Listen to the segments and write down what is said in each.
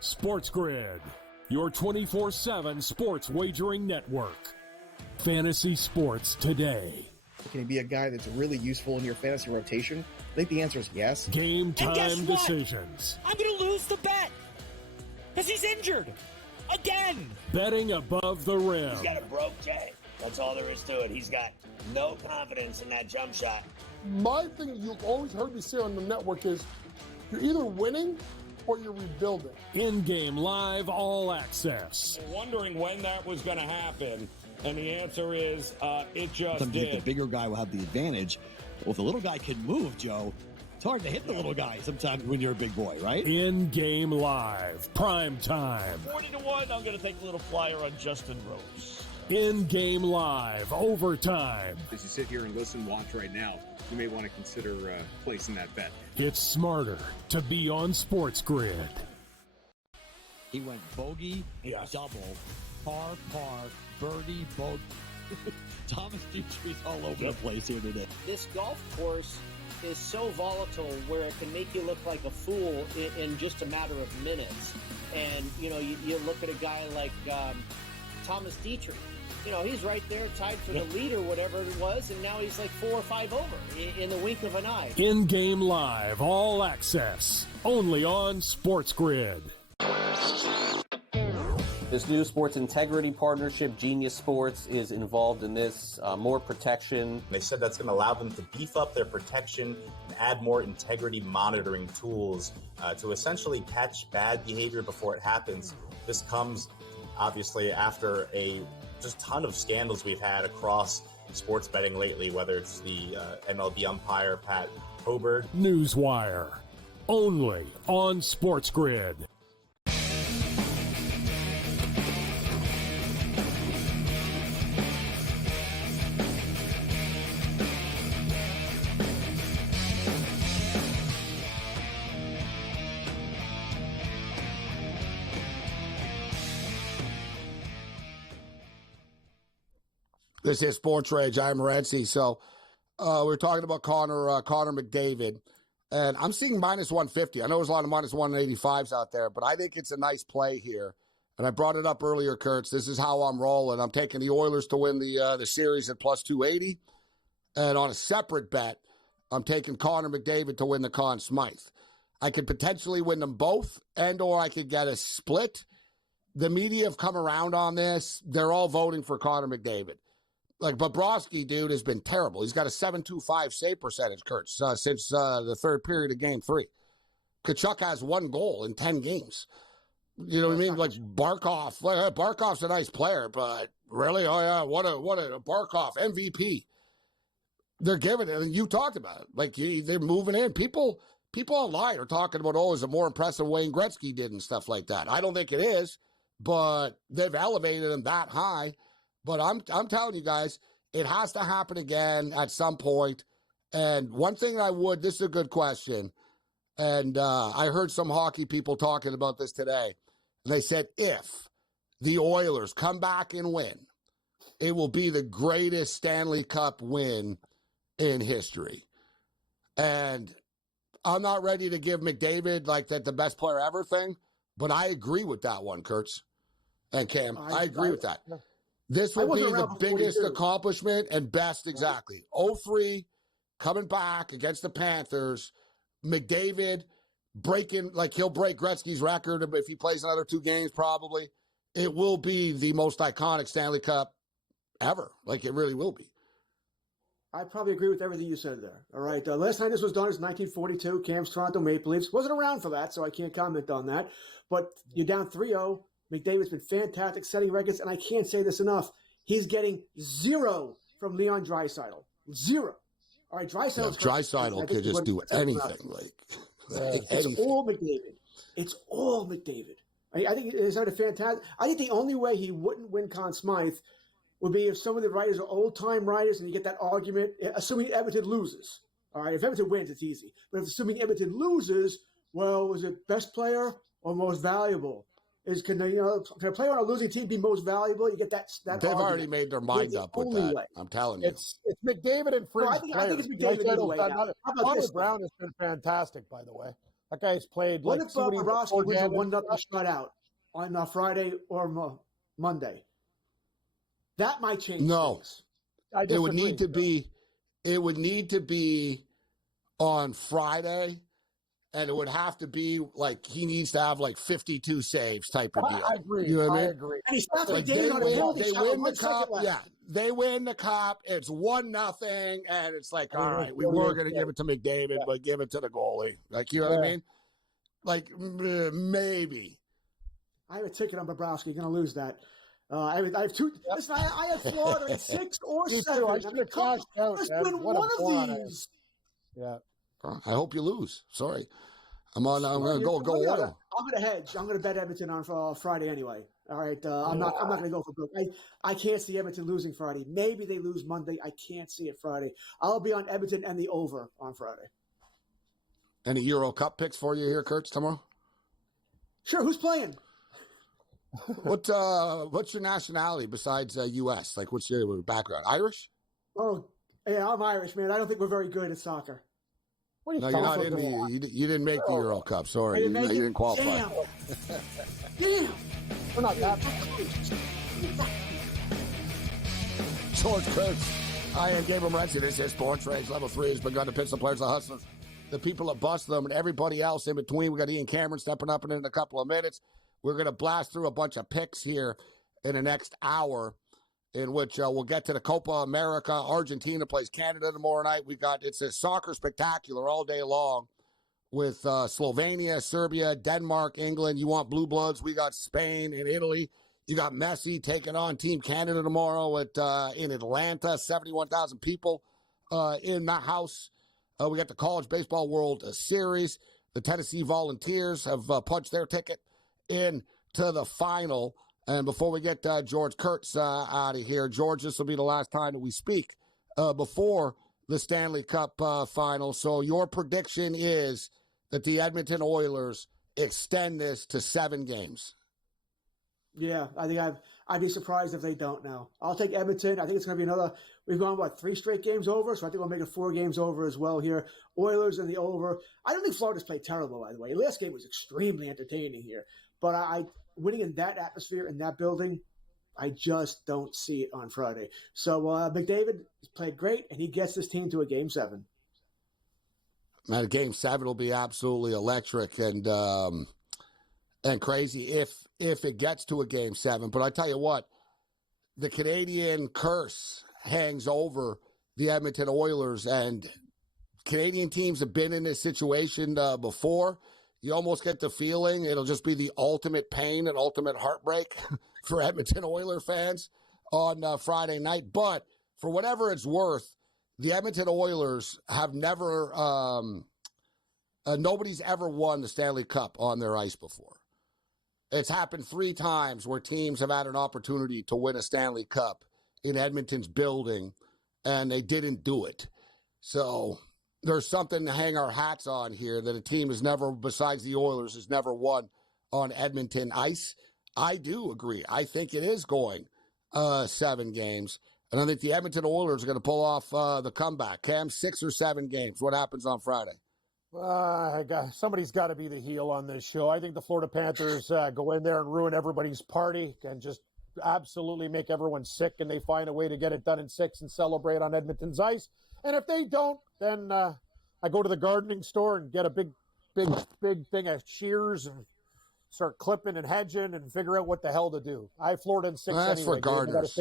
SportsGrid, your 24/7 sports wagering network. Fantasy sports today. Can he be a guy that's really useful in your fantasy rotation? I think the answer is yes. Game time decisions. I'm going to lose the bet because he's injured again. Betting above the rim. He's got a broke J. That's all there is to it. He's got no confidence in that jump shot. My thing you've always heard me say on the network is you're either winning or you're rebuilding. In-game live all access. Wondering when that was going to happen, and the answer is it just did. The bigger guy will have the advantage. Well, if the little guy can move, Joe, it's hard to hit the little guy sometimes when you're a big boy, right? In-game live, prime time. 40-1, I'm going to take a little flyer on Justin Rose. In-game live, overtime. As you sit here and listen, watch right now, you may want to consider placing that bet. It's smarter to be on SportsGrid. He went bogey, double, par, birdie, bogey. Thomas Dietrich's all over the place here today. This golf course is so volatile where it can make you look like a fool in just a matter of minutes. And, you look at a guy like Thomas Dietrich. He's right there tied for the lead or whatever it was, and now he's like 4 or 5 over in the wink of an eye. In-game live, all access, only on SportsGrid. This new sports integrity partnership, Genius Sports, is involved in this. More protection. They said that's going to allow them to beef up their protection and add more integrity monitoring tools to essentially catch bad behavior before it happens. This comes, obviously, after a just ton of scandals we've had across sports betting lately, whether it's the MLB umpire, Pat Hobert. Newswire, only on SportsGrid. This is SportsRage. I'm Morency. So we're talking about Connor McDavid, and I'm seeing minus 150. I know there's a lot of minus 185s out there, but I think it's a nice play here. And I brought it up earlier, Kurtz. This is how I'm rolling. I'm taking the Oilers to win the series at plus 280. And on a separate bet, I'm taking Connor McDavid to win the Conn Smythe. I could potentially win them both, and or I could get a split. The media have come around on this. They're all voting for Connor McDavid. Like, Bobrovsky, dude, has been terrible. He's got a .725 save percentage, Kurtz, since the third period of Game 3. Tkachuk has 1 goal in 10 games. You know what I mean? Like, Barkov. Barkov's a nice player, but really? Oh, yeah, what a Barkov MVP. They're giving it, and you talked about it. Like, they're moving in. People online are talking about, is it more impressive Wayne Gretzky did and stuff like that. I don't think it is, but they've elevated him that high. But I'm telling you guys, it has to happen again at some point. And one thing this is a good question, and I heard some hockey people talking about this today. And they said if the Oilers come back and win, it will be the greatest Stanley Cup win in history. And I'm not ready to give McDavid like that the best player ever thing, but I agree with that one, Kurtz and Cam. I agree with that. This will be the biggest accomplishment and best, exactly. 0-3, coming back against the Panthers. McDavid breaking, like he'll break Gretzky's record if he plays another 2 games, probably. It will be the most iconic Stanley Cup ever. Like, it really will be. I probably agree with everything you said there. All right. Last time this was done is 1942, Cam's Toronto Maple Leafs. Wasn't around for that, so I can't comment on that. But you're down 3-0. McDavid's been fantastic, setting records, and I can't say this enough. He's getting 0 from Leon Draisaitl. 0. All right, Draisaitl could just do anything. It's all McDavid. It's all McDavid. I think it's a fantastic. I think the only way he wouldn't win Conn Smythe would be if some of the writers are old-time writers and you get that argument, assuming Edmonton loses. All right, if Edmonton wins, it's easy. But if assuming Edmonton loses, well, was it best player or most valuable? Can a player on a losing team be most valuable? You get that They've argument. already made their mind up with that. Way. I'm telling you. It's McDavid and Fringe. I think it's McDavid anyway. Connor Brown has been fantastic, by the way. That guy's played What like. if Bobrovsky wins a 1-0 shutout on Friday or Monday? That might change things. It would need to be. It would need to be on Friday, and it would have to be like he needs to have like 52 saves type of deal. I agree. You know what I mean? agree. And he's not Like they win the cup. Yeah, they win the cup. It's 1-0, and it's like, all right, we were going to give it to McDavid, but give it to the goalie. Like, you know what I mean? Like maybe. I have a ticket on Bobrovsky. Going to lose that. I have two. Listen, I had Florida at 6 or 7. I should have cashed out. Let's win one of these. Yeah. I hope you lose. Sorry. I'm going to go oil. I'm going to hedge. I'm going to bet Edmonton on Friday anyway. All right. I'm not going to go for broke. I can't see Edmonton losing Friday. Maybe they lose Monday. I can't see it Friday. I'll be on Edmonton and the over on Friday. Any Euro Cup picks for you here, Kurtz, tomorrow? Sure. Who's playing? What's your nationality besides U.S.? Like, what's your background? Irish? Oh, yeah, I'm Irish, man. I don't think we're very good at soccer. No, you're not in the. You didn't make the Euro Cup. Sorry, you didn't qualify. Damn. We're not that. George Kurtz. I am Gabriel Morency. This is SportsRage. Level 3 has begun to pitch the players, the hustlers, the people that bust them, and everybody else in between. We got Ian Cameron stepping up in a couple of minutes. We're going to blast through a bunch of picks here in the next hour, in which we'll get to the Copa America. Argentina plays Canada tomorrow night. It's a soccer spectacular all day long with Slovenia, Serbia, Denmark, England. You want blue bloods? We got Spain and Italy. You got Messi taking on Team Canada tomorrow in Atlanta. 71,000 people in the house. We got the College Baseball World Series. The Tennessee Volunteers have punched their ticket into the final. And before we get George Kurtz out of here, George, this will be the last time that we speak before the Stanley Cup final. So your prediction is that the Edmonton Oilers extend this to 7 games. Yeah, I think I'd be surprised if they don't now. I'll take Edmonton. I think it's going to be another. We've gone 3 straight games over, so I think we'll make it 4 games over as well here. Oilers in the over. I don't think Florida's played terrible, by the way. Last game was extremely entertaining here. But I winning in that atmosphere, in that building, I just don't see it on Friday. So McDavid played great, and he gets this team to a Game 7. Man, Game 7 will be absolutely electric and crazy if it gets to a Game 7. But I tell you what, the Canadian curse hangs over the Edmonton Oilers, and Canadian teams have been in this situation before. You almost get the feeling it'll just be the ultimate pain and ultimate heartbreak for Edmonton Oiler fans on Friday night. But for whatever it's worth, the Edmonton Oilers have never, nobody's ever won the Stanley Cup on their ice before. It's happened 3 times where teams have had an opportunity to win a Stanley Cup in Edmonton's building, and they didn't do it. So there's something to hang our hats on here that a team has never, besides the Oilers, has never won on Edmonton ice. I do agree. I think it is going 7 games. And I think the Edmonton Oilers are going to pull off the comeback. Cam, 6 or 7 games. What happens on Friday? Somebody's got to be the heel on this show. I think the Florida Panthers go in there and ruin everybody's party and just absolutely make everyone sick, and they find a way to get it done in 6 and celebrate on Edmonton's ice. And if they don't, then I go to the gardening store and get a big thing of shears and start clipping and hedging and figure out what the hell to do. I have Florida in 6 anyway. That's for gardeners.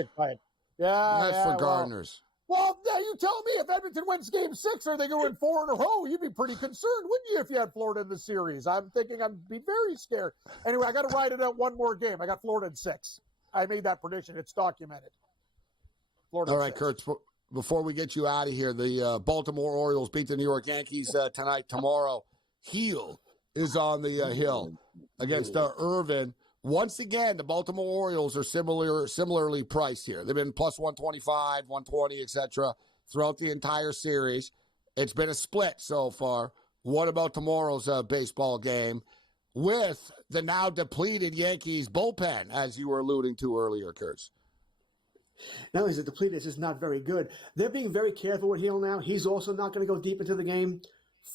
That's for gardeners. Well, you tell me, if Edmonton wins Game 6, are they going 4 in a row? You'd be pretty concerned, wouldn't you, if you had Florida in the series? I'm thinking I'd be very scared. Anyway, I got to ride it out one more game. I got Florida in 6. I made that prediction. It's documented. Florida. All right, Kurtz. Before we get you out of here, the Baltimore Orioles beat the New York Yankees tonight. Tomorrow, Heel is on the hill against Irvin. Once again, the Baltimore Orioles are similarly priced here. They've been plus 125, 120, etc. throughout the entire series. It's been a split so far. What about tomorrow's baseball game with the now depleted Yankees bullpen, as you were alluding to earlier, Kurtz? Not only is it depleted, it's just not very good. They're being very careful with Hill now. He's also not going to go deep into the game.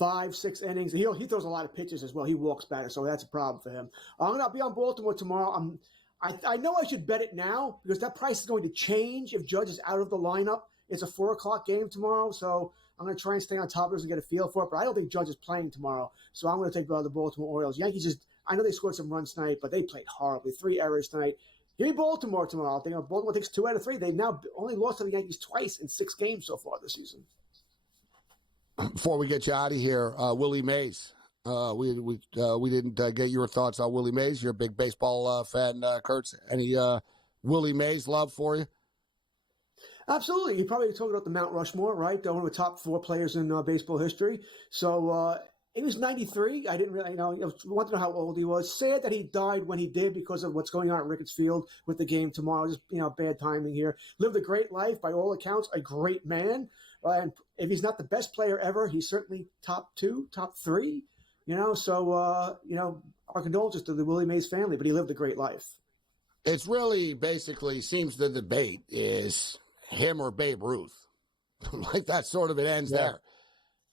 5-6 innings. He throws a lot of pitches as well. He walks better, so that's a problem for him. I'm going to be on Baltimore tomorrow. I know I should bet it now because that price is going to change if Judge is out of the lineup. It's a 4 o'clock game tomorrow, so I'm going to try and stay on top of this and get a feel for it. But I don't think Judge is playing tomorrow, so I'm going to take the Baltimore Orioles. Yankees I know they scored some runs tonight, but they played horribly. 3 errors tonight. Give me Baltimore tomorrow. I think Baltimore takes 2 out of 3. They've now only lost to the Yankees twice in 6 games so far this season. Before we get you out of here, Willie Mays. We didn't get your thoughts on Willie Mays. You're a big baseball fan, Kurtz. Any Willie Mays love for you? Absolutely. You probably talking about the Mount Rushmore, right? One of the top 4 players in baseball history. So he was 93. I didn't really know. I wanted to know how old he was. Sad that he died when he did because of what's going on at Ricketts Field with the game tomorrow. Just, bad timing here. Lived a great life, by all accounts, a great man. And if he's not the best player ever, he's certainly top 2, top 3. So our condolences to the Willie Mays family, but he lived a great life. It's really basically seems the debate is him or Babe Ruth. Like that sort of it ends there.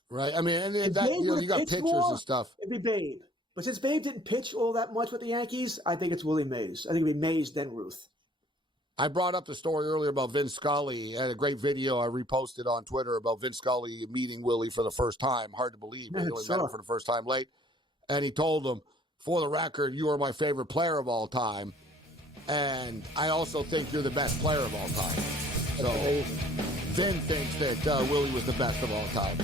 Right? I mean, and that, you got pictures and stuff. It'd be Babe. But since Babe didn't pitch all that much with the Yankees, I think it's Willie Mays. I think it'd be Mays, then Ruth. I brought up the story earlier about Vin Scully. I had a great video I reposted on Twitter about Vin Scully meeting Willie for the first time. Hard to believe. He only met him for the first time late. And he told him, for the record, you are my favorite player of all time. And I also think you're the best player of all time. So Vin thinks that Willie was the best of all time.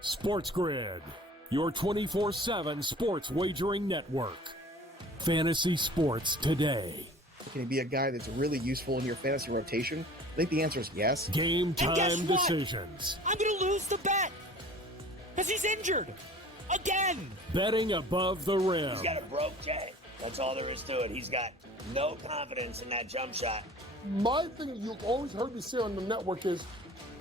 SportsGrid, your 24/7 sports wagering network. Fantasy sports today. Can he be a guy that's really useful in your fantasy rotation? I think the answer is yes. Game time decisions. I'm going to lose the bet because he's injured again. Betting above the rim. He's got a broke J. That's all there is to it. He's got no confidence in that jump shot. My thing you've always heard me say on the network is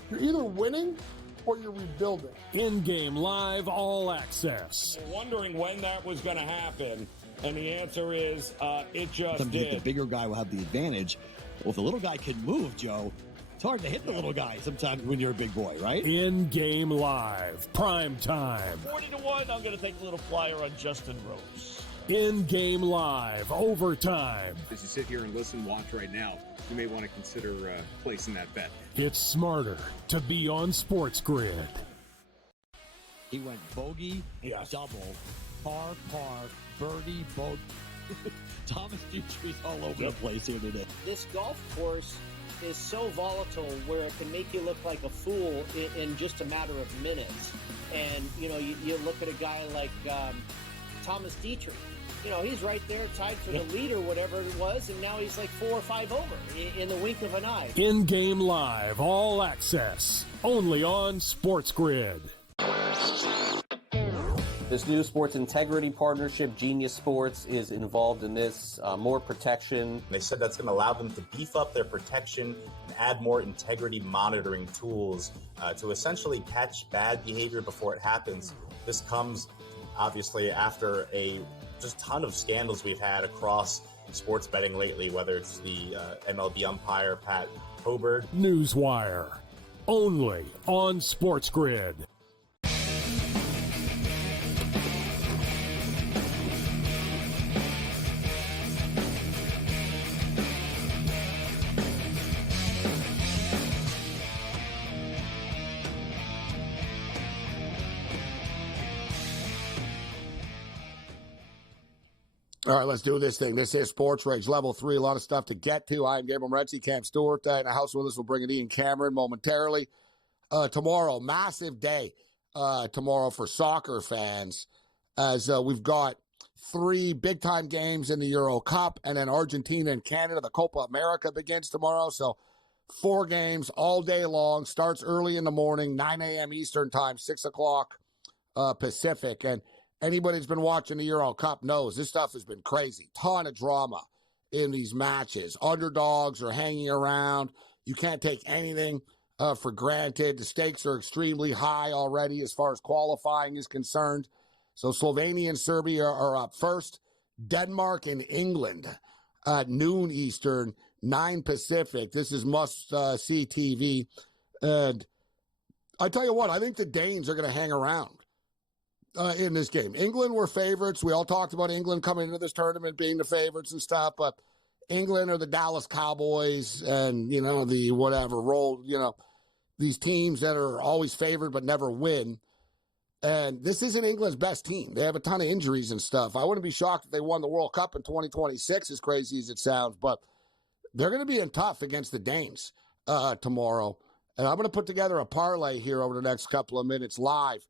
you're either winning or you're rebuilding. In-game live all access. We're wondering when that was going to happen, and the answer is it just Sometimes did. the bigger guy will have the advantage. Well, if the little guy can move, Joe, it's hard to hit the little guy sometimes when you're a big boy, right? In-game live, prime time. 40-1, I'm going to take a little flyer on Justin Rose. In-game live, overtime. As you sit here and listen, watch right now, you may want to consider placing that bet. It's smarter to be on SportsGrid. He went bogey, double, par, birdie, bogey. Thomas Dutri's all over the place here today. This golf course is so volatile where it can make you look like a fool in just a matter of minutes. And, you look at a guy like Thomas Dietrich. He's right there tied for the lead or whatever it was, and now he's like 4 or 5 over in the wink of an eye. In-game live, all access, only on SportsGrid. This new sports integrity partnership, Genius Sports, is involved in this. More protection. They said that's going to allow them to beef up their protection and add more integrity monitoring tools to essentially catch bad behavior before it happens. This comes, obviously, after a just ton of scandals we've had across sports betting lately, whether it's the MLB umpire, Pat Hobert. Newswire, only on SportsGrid. All right, let's do this thing. This is SportsRage Level 3. A lot of stuff to get to. I'm Gabriel Morency, Cam Stewart. In the house with us, we'll bring in Ian Cameron momentarily. Tomorrow, massive day tomorrow for soccer fans, as we've got 3 big-time games in the Euro Cup, and then Argentina and Canada. The Copa America begins tomorrow, so 4 games all day long. Starts early in the morning, 9 a.m. Eastern time, 6 o'clock Pacific, and anybody that's been watching the Euro Cup knows this stuff has been crazy. Ton of drama in these matches. Underdogs are hanging around. You can't take anything for granted. The stakes are extremely high already as far as qualifying is concerned. So Slovenia and Serbia are up first. Denmark and England at noon Eastern, 9 Pacific. This is must-see TV. And I tell you what, I think the Danes are going to hang around in this game. England were favorites. We all talked about England coming into this tournament being the favorites and stuff, but England are the Dallas Cowboys and, the whatever role, these teams that are always favored but never win. And this isn't England's best team. They have a ton of injuries and stuff. I wouldn't be shocked if they won the World Cup in 2026, as crazy as it sounds, but they're going to be in tough against the Danes tomorrow. And I'm going to put together a parlay here over the next couple of minutes live.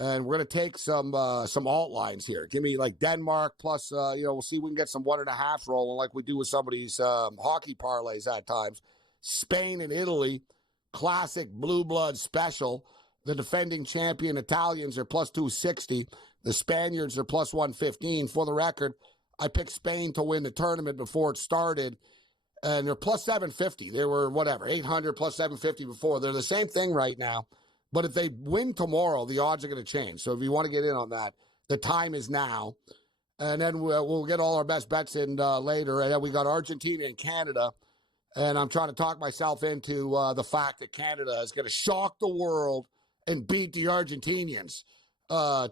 And we're going to take some alt lines here. Give me like Denmark plus, we'll see if we can get some 1.5 rolling like we do with some of these hockey parlays at times. Spain and Italy, classic blue blood special. The defending champion Italians are plus 260. The Spaniards are plus 115. For the record, I picked Spain to win the tournament before it started, and they're plus 750. They were, 800 plus 750 before. They're the same thing right now. But if they win tomorrow, the odds are going to change. So if you want to get in on that, the time is now. And then we'll get all our best bets in later. And then we got Argentina and Canada. And I'm trying to talk myself into the fact that Canada is going to shock the world and beat the Argentinians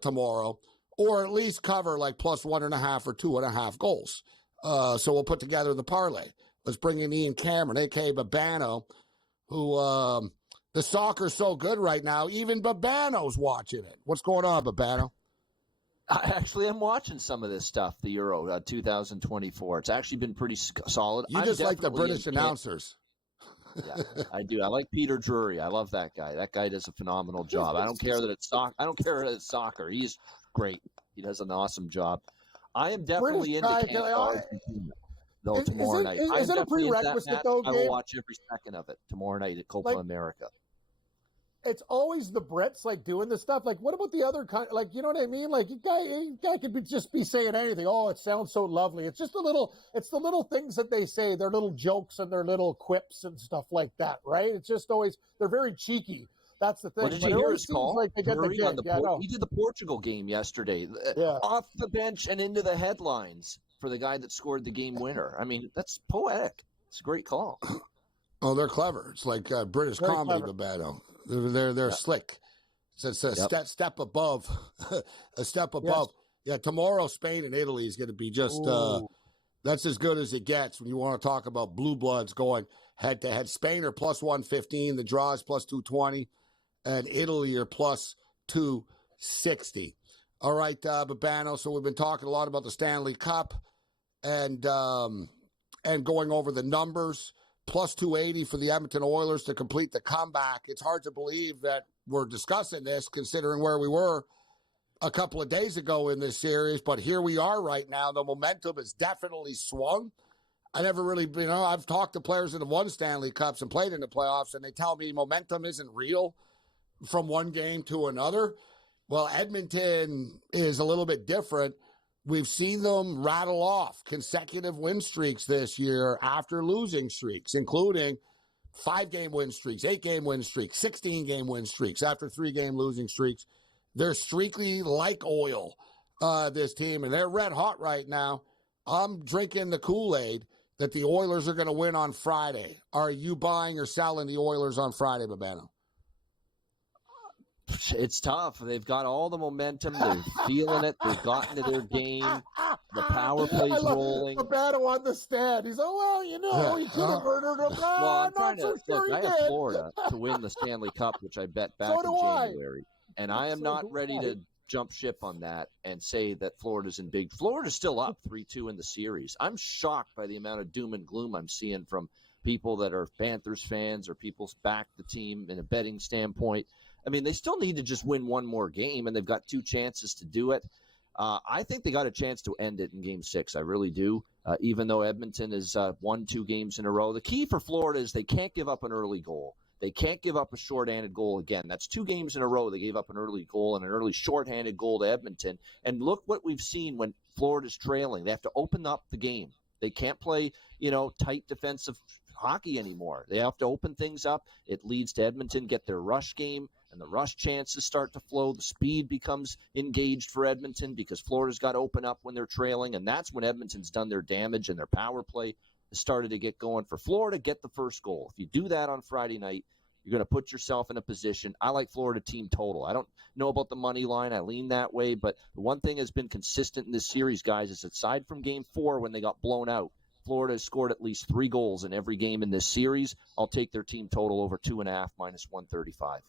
tomorrow. Or at least cover like plus 1.5 or 2.5 goals. So we'll put together the parlay. Let's bring in Ian Cameron, a.k.a. Babano, who... the soccer's so good right now, even Babano's watching it. What's going on, Babano? I actually am watching some of this stuff, the Euro 2024. It's actually been pretty solid. You just like the British announcers. Yeah, I do. I like Peter Drury. I love that guy. That guy does a phenomenal job. I don't care that it's soccer. I don't care that it's soccer. He's great. He does an awesome job. I am definitely into Canada. Though tomorrow night. Is it a prerequisite, though, Gabe? I will watch every second of it tomorrow night at Copa America. It's always the Brits doing this stuff. What about the other you know what I mean? A guy could just be saying anything. Oh, it sounds so lovely. It's just it's the little things that they say, their little jokes and their little quips and stuff like that, right? It's just always, they're very cheeky. That's the thing. Well, did you hear his call? He did the Portugal game yesterday, off the bench and into the headlines for the guy that scored the game winner. I mean, that's poetic. It's a great call. Oh, they're clever. It's like British very comedy, Babano. They're slick. It's a step above, a step above. Yes. Yeah, tomorrow Spain and Italy is going to be just that's as good as it gets when you want to talk about blue bloods going head to head. Spain are plus 115, the draw is plus 220, and Italy are plus 260. All right, Babano. So we've been talking a lot about the Stanley Cup and going over the numbers. Plus 280 for the Edmonton Oilers to complete the comeback. It's hard to believe that we're discussing this considering where we were a couple of days ago in this series, but here we are right now. The momentum has definitely swung. I never really, I've talked to players that have won Stanley Cups and played in the playoffs, and they tell me momentum isn't real from one game to another. Well, Edmonton is a little bit different. We've seen them rattle off consecutive win streaks this year after losing streaks, including 5-game win streaks, 8-game win streaks, 16-game win streaks after 3-game losing streaks. They're streaky like oil, this team, and they're red hot right now. I'm drinking the Kool-Aid that the Oilers are going to win on Friday. Are you buying or selling the Oilers on Friday, Babano? It's tough. They've got all the momentum. They're feeling it. They've gotten to their game. The power play's rolling. Babano on the stand. He's he could have murdered him. Well, I'm trying to look. I have Florida to win the Stanley Cup, which I bet back in January, and I am not ready to jump ship on that and say that Florida's in big. Florida's still up 3-2 in the series. I'm shocked by the amount of doom and gloom I'm seeing from people that are Panthers fans or people back the team in a betting standpoint. I mean, they still need to just win one more game, and they've got 2 chances to do it. I think they got a chance to end it in Game 6. I really do, even though Edmonton has won 2 games in a row. The key for Florida is they can't give up an early goal. They can't give up a shorthanded goal again. That's 2 games in a row they gave up an early goal and an early shorthanded goal to Edmonton. And look what we've seen when Florida's trailing. They have to open up the game. They can't play, tight defensive hockey anymore. They have to open things up. It leads to Edmonton get their rush game, and the rush chances start to flow. The speed becomes engaged for Edmonton because Florida's got to open up when they're trailing, and that's when Edmonton's done their damage, and their power play has started to get going. For Florida, get the first goal. If you do that on Friday night, you're going to put yourself in a position. I like Florida team total. I don't know about the money line. I lean that way. But the one thing has been consistent in this series, guys, is aside from Game 4 when they got blown out, Florida has scored at least 3 goals in every game in this series. I'll take their team total over 2.5 minus 135.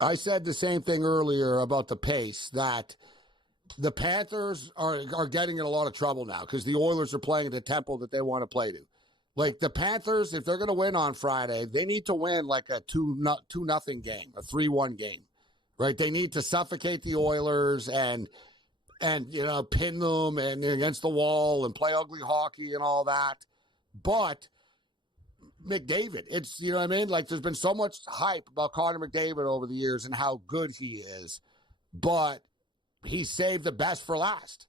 I said the same thing earlier about the pace, that the Panthers are getting in a lot of trouble now because the Oilers are playing at the tempo that they want to play to. Like the Panthers, if they're going to win on Friday, they need to win like a 2-0 game, a 3-1 game, right? They need to suffocate the Oilers and pin them and against the wall and play ugly hockey and all that. But McDavid, it's, you know what I mean? Like there's been so much hype about Connor McDavid over the years and how good he is, but he saved the best for last.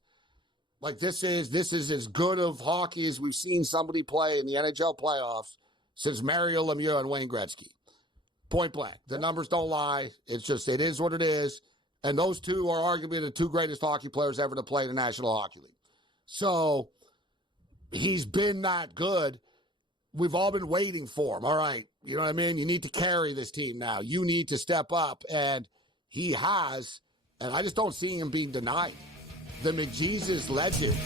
Like this is as good of hockey as we've seen somebody play in the NHL playoffs since Mario Lemieux and Wayne Gretzky. Point blank. The numbers don't lie. It's just, it is what it is. And those two are arguably the 2 greatest hockey players ever to play in the National Hockey League. So he's been that good. We've all been waiting for him. All right. You know what I mean? You need to carry this team now. You need to step up. And he has. And I just don't see him being denied. The McJesus legend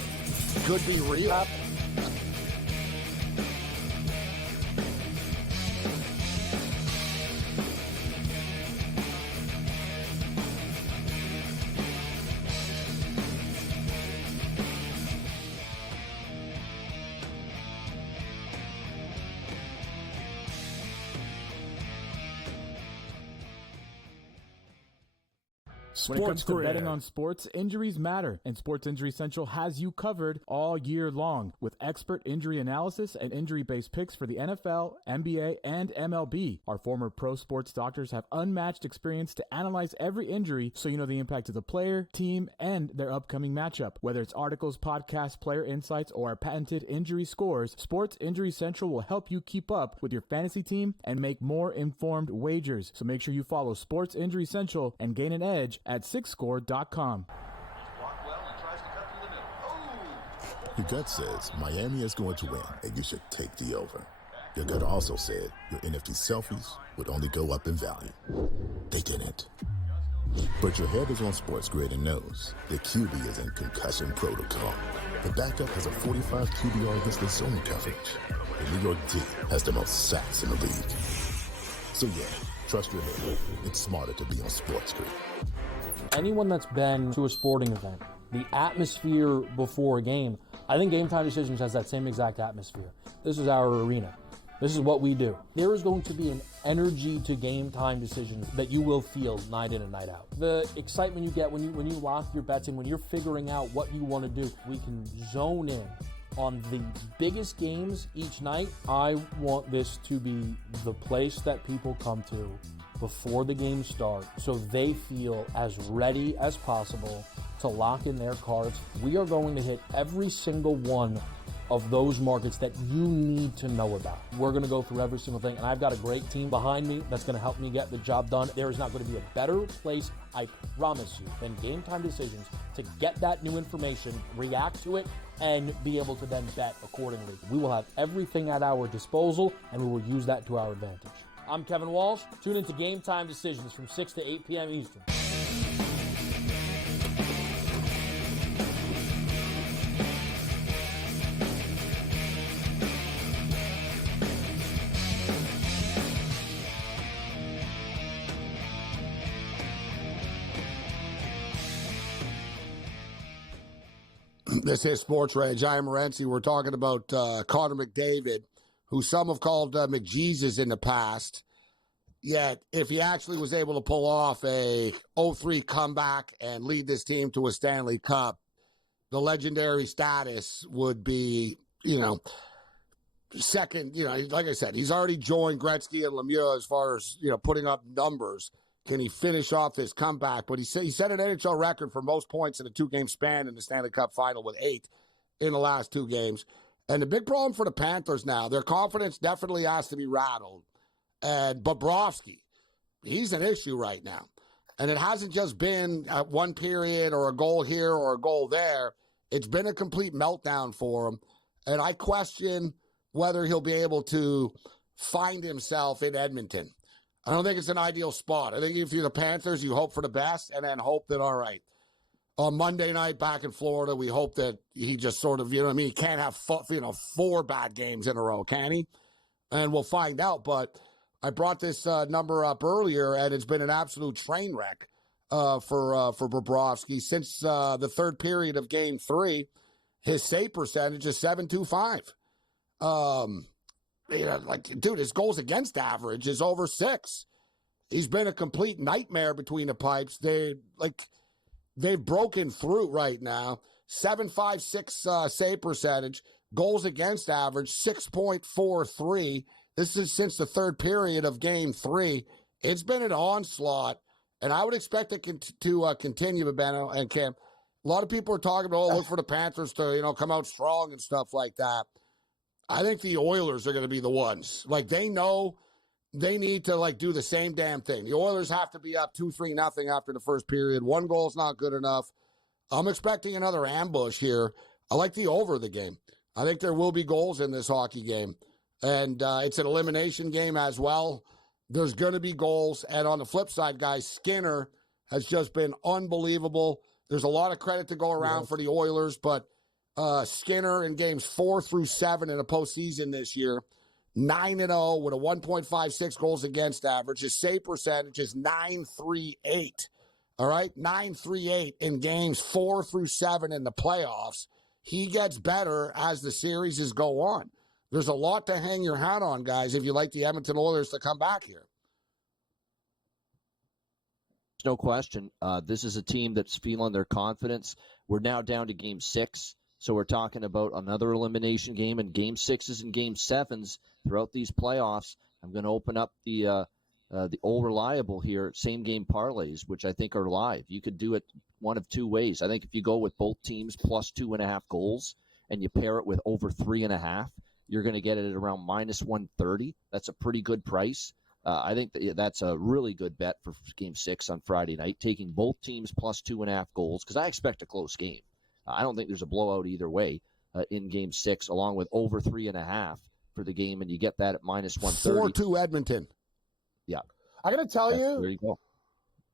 could be real. When it comes to betting on sports, injuries matter, and Sports Injury Central has you covered all year long with expert injury analysis and injury-based picks for the NFL, NBA, and MLB. Our former pro sports doctors have unmatched experience to analyze every injury so you know the impact of the player, team, and their upcoming matchup. Whether it's articles, podcasts, player insights, or our patented injury scores, Sports Injury Central will help you keep up with your fantasy team and make more informed wagers. So make sure you follow Sports Injury Central and gain an edge at SixScore.com. Your gut says Miami is going to win, and you should take the over. Your gut also said your NFT selfies would only go up in value. They didn't. But your head is on SportsGrid and knows the QB is in concussion protocol. The backup has a 45 QBR against the zone coverage. The New York D has the most sacks in the league. So yeah, trust your head. It's smarter to be on SportsGrid. Anyone that's been to a sporting event, the atmosphere before a game, I think Game Time Decisions has that same exact atmosphere. This is our arena. This is what we do. There is going to be an energy to Game Time Decisions that you will feel night in and night out. The excitement you get when you lock your bets in, when you're figuring out what you want to do, we can zone in on the biggest games each night. I want this to be the place that people come to before the game starts so they feel as ready as possible to lock in their cards. We are going to hit every single one of those markets that you need to know about. We're going to go through every single thing, and I've got a great team behind me that's going to help me get the job done. There is not going to be a better place, I promise you, than Game Time Decisions to get that new information, react to it, and be able to then bet accordingly. We will have everything at our disposal, and we will use that to our advantage. I'm Kevin Walsh. Tune into Game Time Decisions from 6 to 8 p.m. Eastern. This is SportsRage. I am Morency. We're talking about Connor McDavid, who some have called McJesus in the past. Yet, if he actually was able to pull off a 0-3 comeback and lead this team to a Stanley Cup, the legendary status would be, second. Like I said, he's already joined Gretzky and Lemieux as far as, putting up numbers. Can he finish off this comeback? But he set an NHL record for most points in a 2-game span in the Stanley Cup final with 8 in the last 2 games. And the big problem for the Panthers now, their confidence definitely has to be rattled. And Bobrovsky, he's an issue right now. And it hasn't just been at one period or a goal here or a goal there. It's been a complete meltdown for him. And I question whether he'll be able to find himself in Edmonton. I don't think it's an ideal spot. I think if you're the Panthers, you hope for the best and then hope that, all right, on Monday night back in Florida, we hope that he just sort of, you know what I mean? He can't have, 4 bad games in a row, can he? And we'll find out. But I brought this number up earlier, and it's been an absolute train wreck for Bobrovsky. Since the third period of Game 3, his save percentage is .725. Dude, his goals against average is over 6. He's been a complete nightmare between the pipes. They've broken through right now. 7.56 save percentage. Goals against average, 6.43. This is since the third period of Game 3. It's been an onslaught, and I would expect it to continue, Benno and Cam. A lot of people are talking about, look for the Panthers to, come out strong and stuff like that. I think the Oilers are going to be the ones. They know they need to, do the same damn thing. The Oilers have to be up 2-3-0 after the first period. 1 goal is not good enough. I'm expecting another ambush here. I like the over of the game. I think there will be goals in this hockey game. And it's an elimination game as well. There's going to be goals. And on the flip side, guys, Skinner has just been unbelievable. There's a lot of credit to go around for the Oilers, but Skinner in games 4 through 7 in a postseason this year, 9-0 with a 1.56 goals against average. His save percentage is .938. All right, .938 in games 4 through 7 in the playoffs. He gets better as the series go on. There's a lot to hang your hat on, guys, if you like the Edmonton Oilers to come back here. No question. This is a team that's feeling their confidence. We're now down to Game 6, so we're talking about another elimination game, and Game 6s and Game 7s throughout these playoffs. I'm going to open up the old reliable here, same-game parlays, which I think are live. You could do it one of 2 ways. I think if you go with both teams plus 2.5 goals and you pair it with over 3.5, you're going to get it at around -130. That's a pretty good price. I think that's a really good bet for Game 6 on Friday night, taking both teams plus 2.5 goals, because I expect a close game. I don't think there's a blowout either way in Game 6, along with over 3.5 for the game, and you get that at -130. 4-2 Edmonton. Yeah. I got to tell you, there you go.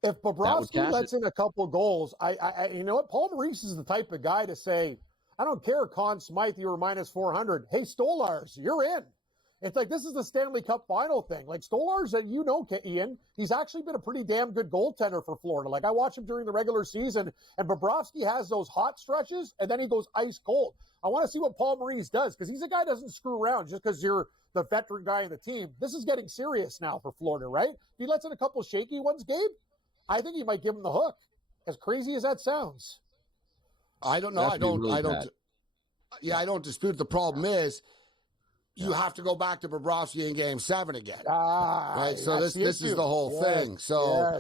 If Bobrovsky lets in a couple goals, I you know what? Paul Maurice is the type of guy to say, I don't care, Conn Smythe, you were -400. Hey, Stolars, you're in. It's like this is the Stanley Cup final thing. Stolars, that Ian, he's actually been a pretty damn good goaltender for Florida. I watch him during the regular season, and Bobrovsky has those hot stretches, and then he goes ice cold. I want to see what Paul Maurice does, because he's a guy who doesn't screw around just because you're the veteran guy in the team. This is getting serious now for Florida, right? If he lets in a couple shaky ones, Gabe, I think he might give him the hook. As crazy as that sounds. I don't know. I don't dispute. The problem is you have to go back to Bobrovsky in Game 7 again. Right? So this is the whole thing. So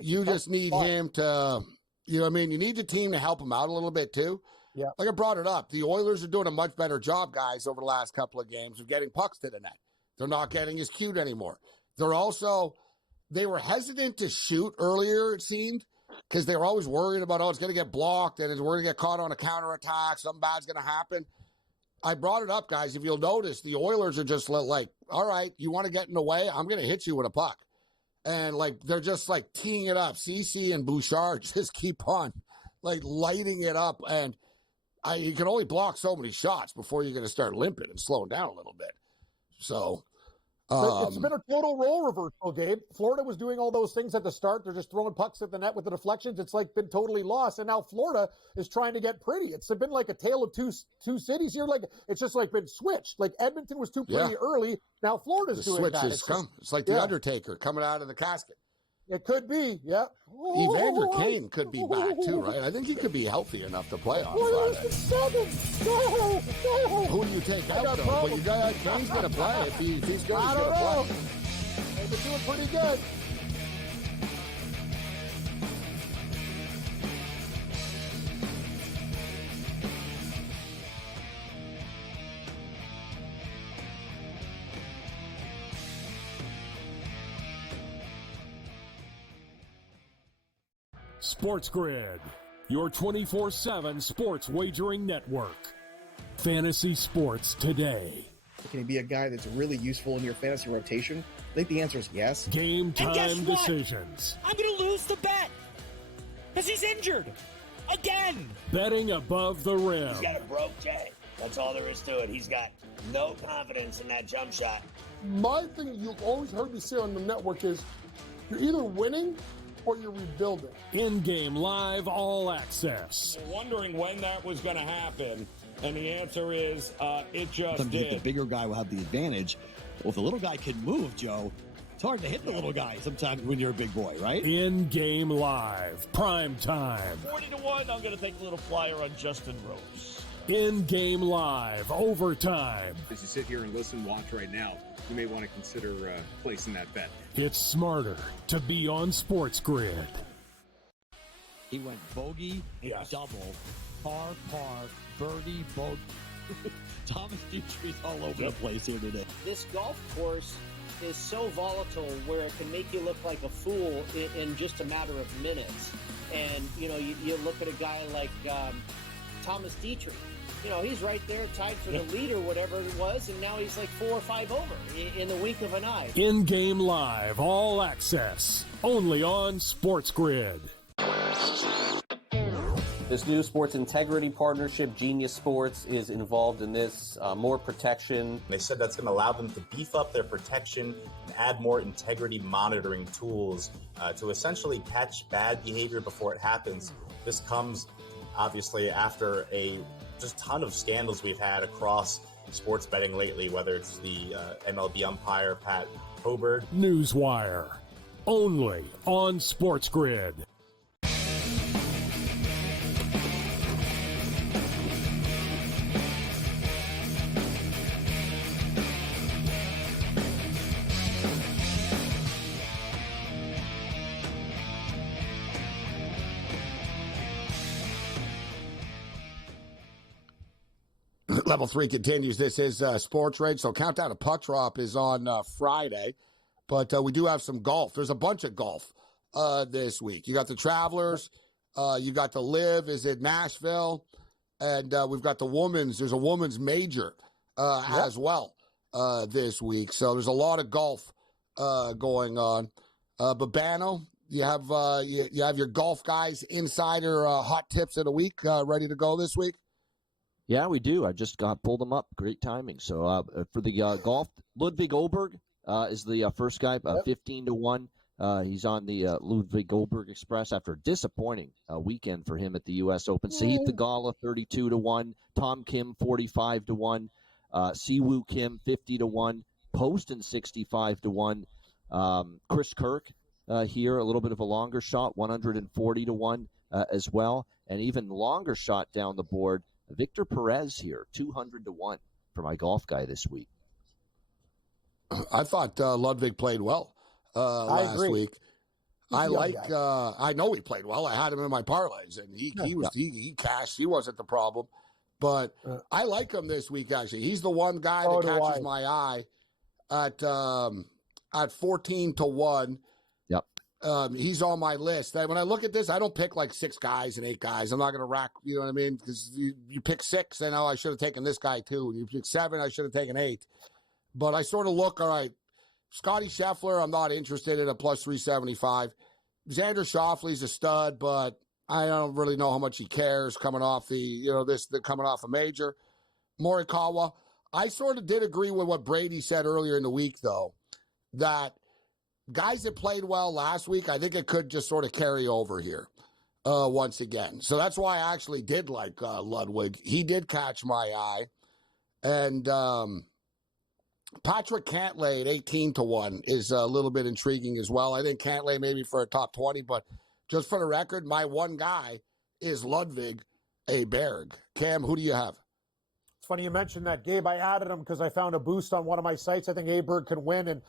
you just need him to, you need the team to help him out a little bit too. Yeah. Like I brought it up, the Oilers are doing a much better job, guys, over the last couple of games of getting pucks to the net. They're not getting as cute anymore. They were hesitant to shoot earlier, it seemed, because they were always worried about, it's going to get blocked and we're going to get caught on a counterattack. Something bad's going to happen. I brought it up, guys. If you'll notice, the Oilers are just all right, you want to get in the way? I'm going to hit you with a puck. And, they're just, teeing it up. CeCe and Bouchard just keep on, lighting it up. And you can only block so many shots before you're going to start limping and slowing down a little bit. So it's been a total role reversal, Gabe. Florida was doing all those things at the start. They're just throwing pucks at the net with the deflections. It's been totally lost. And now Florida is trying to get pretty. It's been like a tale of two cities here. It's just been switched. Edmonton was too pretty early. Now Florida's doing that. It's like the Undertaker coming out of the casket. It could be, yeah. Evander Kane could be back too, right? I think he could be healthy enough to play on Friday. No. Who do you take out, though? But you got Kane's going to play. If he's good, he's going to play. They've been doing pretty good. SportsGrid, your 24/7 sports wagering network. Fantasy sports today. Can he be a guy that's really useful in your fantasy rotation? I think the answer is yes. Game And guess time what? decisions. I'm going to lose the bet because he's injured again. Betting above the rim. He's got a broke J. That's all there is to it. He's got no confidence in that jump shot. My thing you've always heard me say on the network is you're either winning or you're rebuilding. In-game live all access. Wondering when that was going to happen, and the answer is it just Sometimes did. the bigger guy will have the advantage. Well, if the little guy can move, Joe, it's hard to hit the little guy sometimes when you're a big boy, right? In-game live, prime time. 40-1, I'm going to take a little flyer on Justin Rose. In-game live, overtime. As you sit here and listen, watch right now, you may want to consider placing that bet. It's smarter to be on SportsGrid. He went bogey, double, par, birdie, bogey. Thomas Dietrich's all over the place here today. This golf course is so volatile where it can make you look like a fool in just a matter of minutes. And, you know, you look at a guy like Thomas Dietrich. You know, he's right there tied for the lead or whatever it was, and now he's like 4 or 5 over in the wink of an eye. In-game live, all access, only on SportsGrid. This new sports integrity partnership, Genius Sports, is involved in this. More protection. They said that's going to allow them to beef up their protection and add more integrity monitoring tools to essentially catch bad behavior before it happens. This comes, obviously, after a just ton of scandals we've had across sports betting lately, whether it's the MLB umpire, Pat Hobert. Newswire, only on SportsGrid. Level 3 continues. This is SportsRage. So Countdown to Puck Drop is on Friday. But we do have some golf. There's a bunch of golf this week. You got the Travelers. You got the Live is in Nashville. And we've got the women's. There's a women's major as well this week. So there's a lot of golf going on. Babano, you have you have your golf guys insider hot tips of the week ready to go this week? Yeah, we do. I just pulled them up. Great timing. So for the golf, Ludwig Oberg is the first guy, 15-1. He's on the Ludwig Oberg Express after a disappointing weekend for him at the U.S. Open. Sahith Theegala, 32-1. Tom Kim, 45-1. Siwoo Kim, 50-1. Poston, 65-1. Chris Kirk here, a little bit of a longer shot, 140-1 as well. And even longer shot down the board, Victor Perez here, 200-1 for my golf guy this week. I thought Ludwig played well last week. I know he played well. I had him in my parlays, and he cashed. He wasn't the problem, but I like him this week. Actually, he's the one guy that catches my eye at 14-1. Yep. He's on my list. When I look at this, I don't pick like 6 guys and 8 guys. I'm not going to rack, you know what I mean? Because you pick 6, and I should have taken this guy too. And you pick 7, I should have taken 8. But I sort of look, all right, Scotty Scheffler, I'm not interested in a plus 375. Xander Schauffele's a stud, but I don't really know how much he cares coming off coming off a major. Morikawa, I sort of did agree with what Brady said earlier in the week, though, that guys that played well last week, I think it could just sort of carry over here once again. So that's why I actually did like Ludwig. He did catch my eye. And Patrick Cantlay at 18-1 is a little bit intriguing as well. I think Cantlay maybe for a top 20, but just for the record, my one guy is Ludwig Aberg. Cam, who do you have? funny you mentioned that, Gabe. I added him because I found a boost on one of my sites. I think Aberg can win, and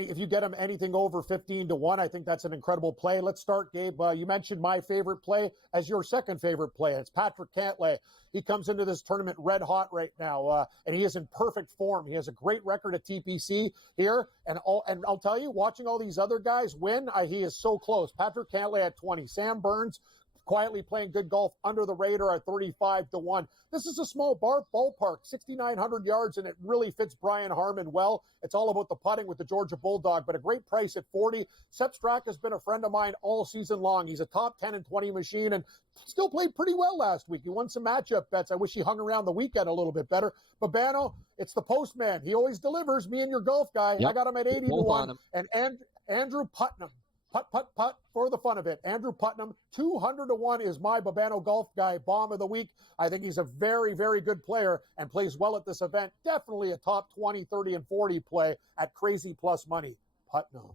if you get him anything over 15-1, I think that's an incredible play. Let's start, Gabe. You mentioned my favorite play as your second favorite play. It's Patrick Cantlay. He comes into this tournament red hot right now, and he is in perfect form. He has a great record at TPC here, and I'll tell you, watching all these other guys win, he is so close. Patrick Cantlay at 20, Sam Burns quietly playing good golf under the radar at 35-1. This is a small ballpark, 6,900 yards, and it really fits Brian Harmon well. It's all about the putting with the Georgia Bulldog, but a great price at 40. Sepp Strack has been a friend of mine all season long. He's a top 10 and 20 machine and still played pretty well last week. He won some matchup bets. I wish he hung around the weekend a little bit better. Babano, it's the postman. He always delivers, me and your golf guy. Yep. I got him at 80-1. And Andrew Putnam. Putt for the fun of it. Andrew Putnam, 200-1 is my Babano golf guy bomb of the week. I think he's a very, very good player and plays well at this event. Definitely a top 20, 30, and 40 play at crazy plus money. Putnam.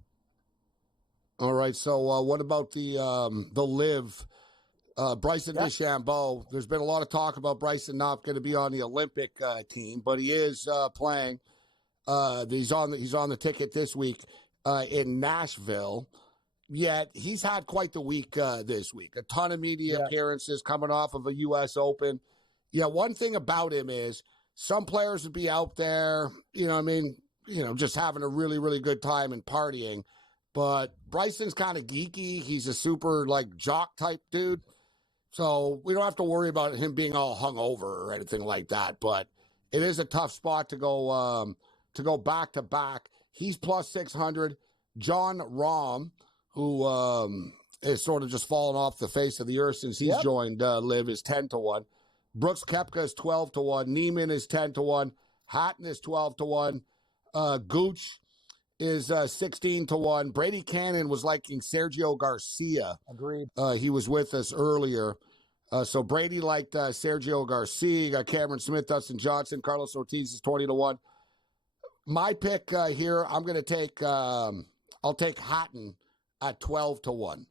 All right. So what about the Live? Bryson DeChambeau. There's been a lot of talk about Bryson not going to be on the Olympic team, but he is playing. He's on the ticket this week in Nashville. Yet he's had quite the week this week. A ton of media appearances coming off of a U.S. Open. Yeah, one thing about him is some players would be out there, just having a really, really good time and partying. But Bryson's kind of geeky. He's a super, jock type dude. So we don't have to worry about him being all hungover or anything like that. But it is a tough spot to go back to back. He's plus 600. John Rahm, who is sort of just fallen off the face of the earth since he's joined Live, is 10-1. Brooks Koepka is 12-1. Neiman is 10-1. Hatton is 12-1. Gooch is 16-1. Brady Cannon was liking Sergio Garcia. Agreed. He was with us earlier. So Brady liked Sergio Garcia. You got Cameron Smith, Dustin Johnson. Carlos Ortiz is 20-1. My pick here, I'm going to take I'll take Hatton at 12-1.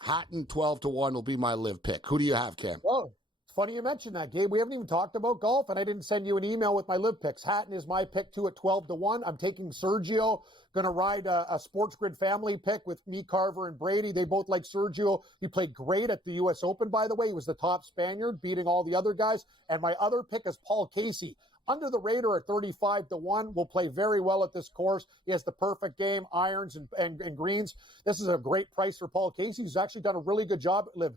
Hatton 12-1 will be my Live pick. Who do you have, Cam? Oh, it's funny you mentioned that, Gabe. We haven't even talked about golf, and I didn't send you an email with my Live picks. Hatton is my pick, too, at 12-1. I'm taking Sergio. Going to ride a SportsGrid family pick with me, Carver, and Brady. They both like Sergio. He played great at the U.S. Open, by the way. He was the top Spaniard, beating all the other guys. And my other pick is Paul Casey. Under the radar at 35-1, will play very well at this course. He has the perfect game, irons and greens. This is a great price for Paul Casey. He's actually done a really good job at Live.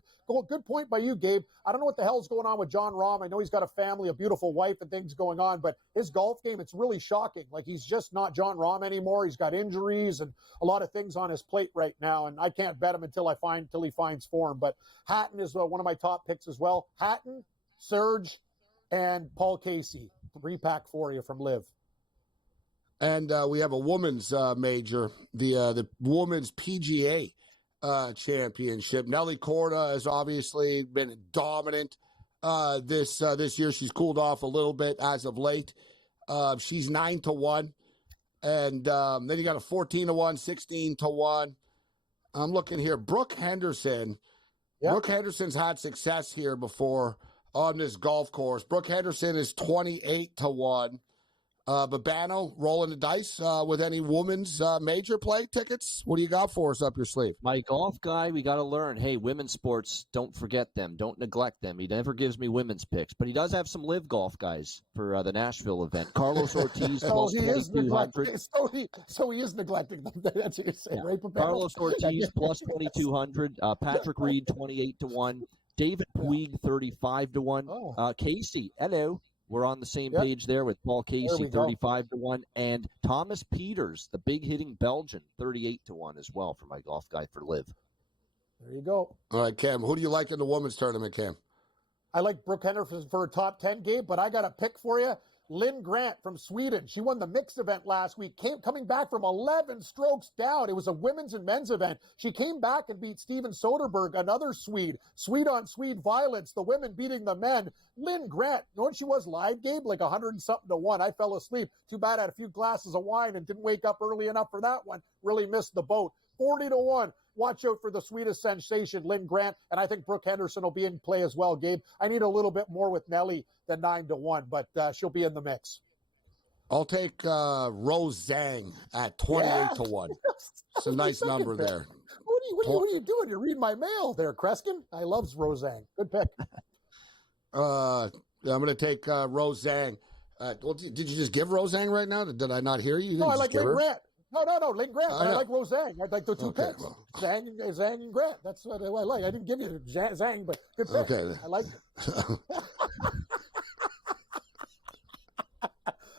Good point by you, Gabe. I don't know what the hell's going on with John Rahm. I know he's got a family, a beautiful wife, and things going on, but his golf game, it's really shocking. He's just not John Rahm anymore. He's got injuries and a lot of things on his plate right now, and I can't bet him until he finds form. But Hatton is one of my top picks as well. Hatton, Serge, and Paul Casey. 3-pack for you from Live. And we have a women's major, the women's PGA championship. Nelly Korda has obviously been dominant this year. She's cooled off a little bit as of late. She's 9-1. And then you got a 14-1, 16-1. I'm looking here. Brooke Henderson. Yep. Brooke Henderson's had success here before on this golf course. Brooke Henderson is 28-1. Babano rolling the dice with any women's major play tickets. What do you got for us up your sleeve? My golf guy, we got to learn. Hey, women's sports, don't forget them. Don't neglect them. He never gives me women's picks, but he does have some Live golf guys for the Nashville event. Carlos Ortiz plus 2,200. So he is neglecting them. That's what you're saying, right? Babano? Carlos Ortiz plus 2,200. Patrick Reed 28-1. David Puig 35-1. Casey, hello. We're on the same page there with Paul Casey, 35-1, and Thomas Peters, the big hitting Belgian, 38-1 as well for my golf guy for Live. There you go. All right, Cam, who do you like in the women's tournament, Cam? I like Brooke Henderson for a top 10 game, but I got a pick for you. Lynn Grant from Sweden. She won the mixed event last week, coming back from 11 strokes down. It was a women's and men's event. She came back and beat Steven Soderberg, another Swede. Swede on Swede violence, the women beating the men. Lynn Grant, you know what she was live, Gabe? Like 100-something-1. I fell asleep. Too bad I had a few glasses of wine and didn't wake up early enough for that one. Really missed the boat. 40-1. watch out for the Swedish sensation, Lynn Grant, and I think Brooke Henderson will be in play as well, Gabe. I need a little bit more with Nelly than 9-1, but she'll be in the mix. I'll take Rose Zhang at 28-1. It's a nice number there. What are you doing? You're reading my mail there, Kreskin. I love Roseanne. Good pick. I'm going to take Rose Zhang. Well, did you just give Rose Zhang right now? Did I not hear you? No, I like Lynn Grant. No, Lynn Grant. I like Roseanne. I like the two picks. Well. Zhang and Grant. That's what I like. I didn't give you Zhang, but good pick. Okay. I like it.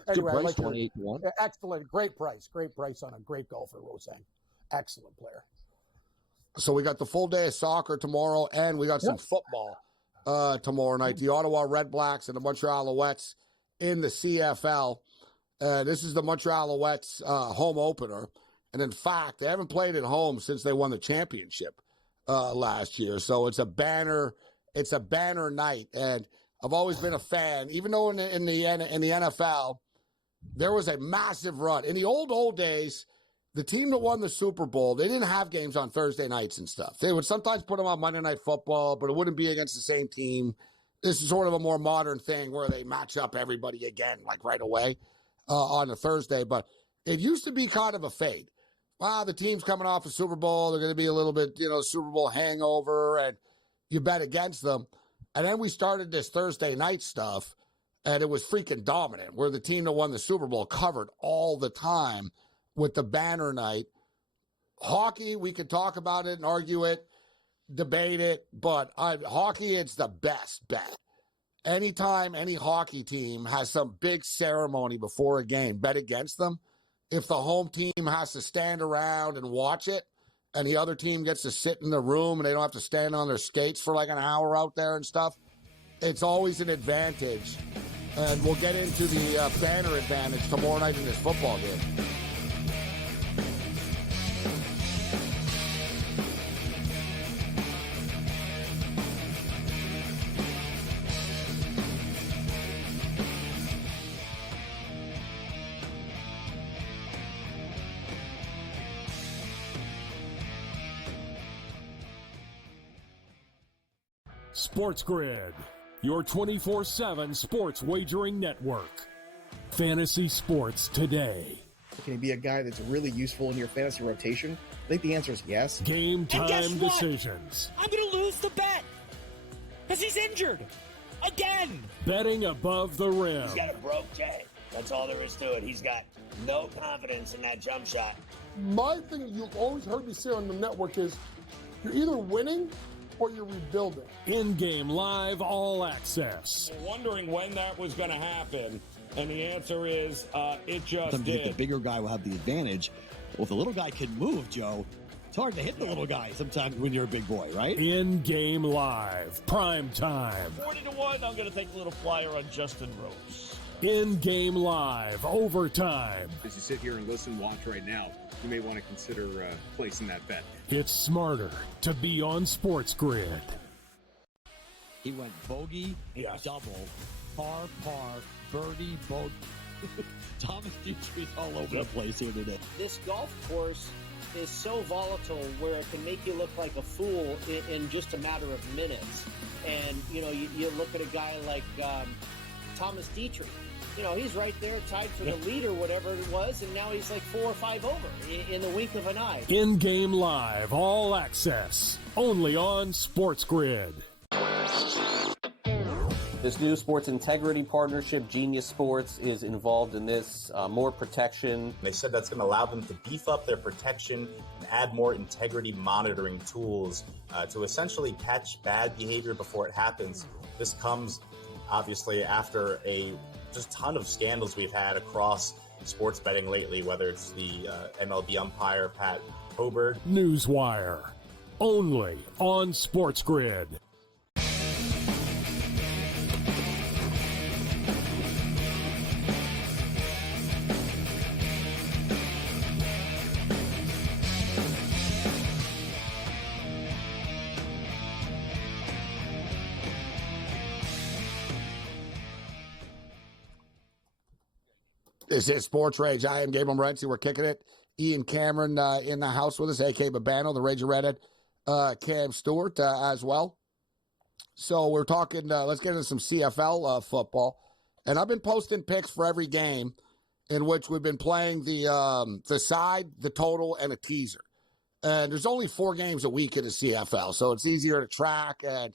Anyway, good price, 28-1. Excellent. Great price on a great golfer, Roseanne. Excellent player. So we got the full day of soccer tomorrow, and we got some football tomorrow night. The Ottawa Red Blacks and the Montreal Alouettes in the CFL. This is the Montreal Alouettes home opener. And in fact, they haven't played at home since they won the championship last year. So it's a banner night. And I've always been a fan, even though in the NFL, there was a massive run. In the old days, the team that won the Super Bowl, they didn't have games on Thursday nights and stuff. They would sometimes put them on Monday Night Football, but it wouldn't be against the same team. This is sort of a more modern thing where they match up everybody again, like right away on a Thursday. But it used to be kind of a fade. Wow, the team's coming off a Super Bowl. They're going to be a little bit, Super Bowl hangover, and you bet against them. And then we started this Thursday night stuff, and it was freaking dominant, where the team that won the Super Bowl covered all the time with the banner night. Hockey, we could talk about it and argue it, debate it, but hockey, it's the best bet. Anytime any hockey team has some big ceremony before a game, bet against them. If the home team has to stand around and watch it, and the other team gets to sit in the room and they don't have to stand on their skates for like an hour out there and stuff, it's always an advantage. And we'll get into the banner advantage tomorrow night in this football game. SportsGrid, your 24/7 sports wagering network. Fantasy sports today. Can he be a guy that's really useful in your fantasy rotation? I think the answer is yes. Game time decisions. I'm going to lose the bet because he's injured again. Betting above the rim. He's got a broke J. That's all there is to it. He's got no confidence in that jump shot. My thing you've always heard me say on the network is you're either winning or you're rebuilding. In-game live all access. Wondering when that was going to happen, and the answer is it just Sometimes did. the bigger guy will have the advantage. Well, if the little guy can move, Joe, it's hard to hit the little guy sometimes when you're a big boy, right? In-game live, prime time. 40-1, I'm going to take a little flyer on Justin Rose. In-game live, overtime. As you sit here and watch right now, you may want to consider placing that bet. It's smarter to be on SportsGrid. He went bogey, double, par, birdie, bogey. Thomas Dietrich's all over the place here today. This golf course is so volatile where it can make you look like a fool in just a matter of minutes. And, you look at a guy like Thomas Dietrich. He's right there tied for the lead or whatever it was, and now he's like 4 or 5 over in the wink of an eye. In-game live, all access, only on SportsGrid. This new sports integrity partnership, Genius Sports, is involved in this. More protection. They said that's going to allow them to beef up their protection and add more integrity monitoring tools to essentially catch bad behavior before it happens. This comes, obviously, after a just ton of scandals we've had across sports betting lately, whether it's the MLB umpire, Pat Hoberg. Newswire, only on SportsGrid. This is SportsRage. I am Gabriel Morency. We're kicking it Ian Cameron in the house with us, A.K. Babano, the Rage of Reddit, Cam Stewart as well. So we're talking, let's get into some CFL football. And I've been posting picks for every game in which we've been playing the side, the total, and a teaser. And there's only 4 games a week in the CFL, so it's easier to track. And,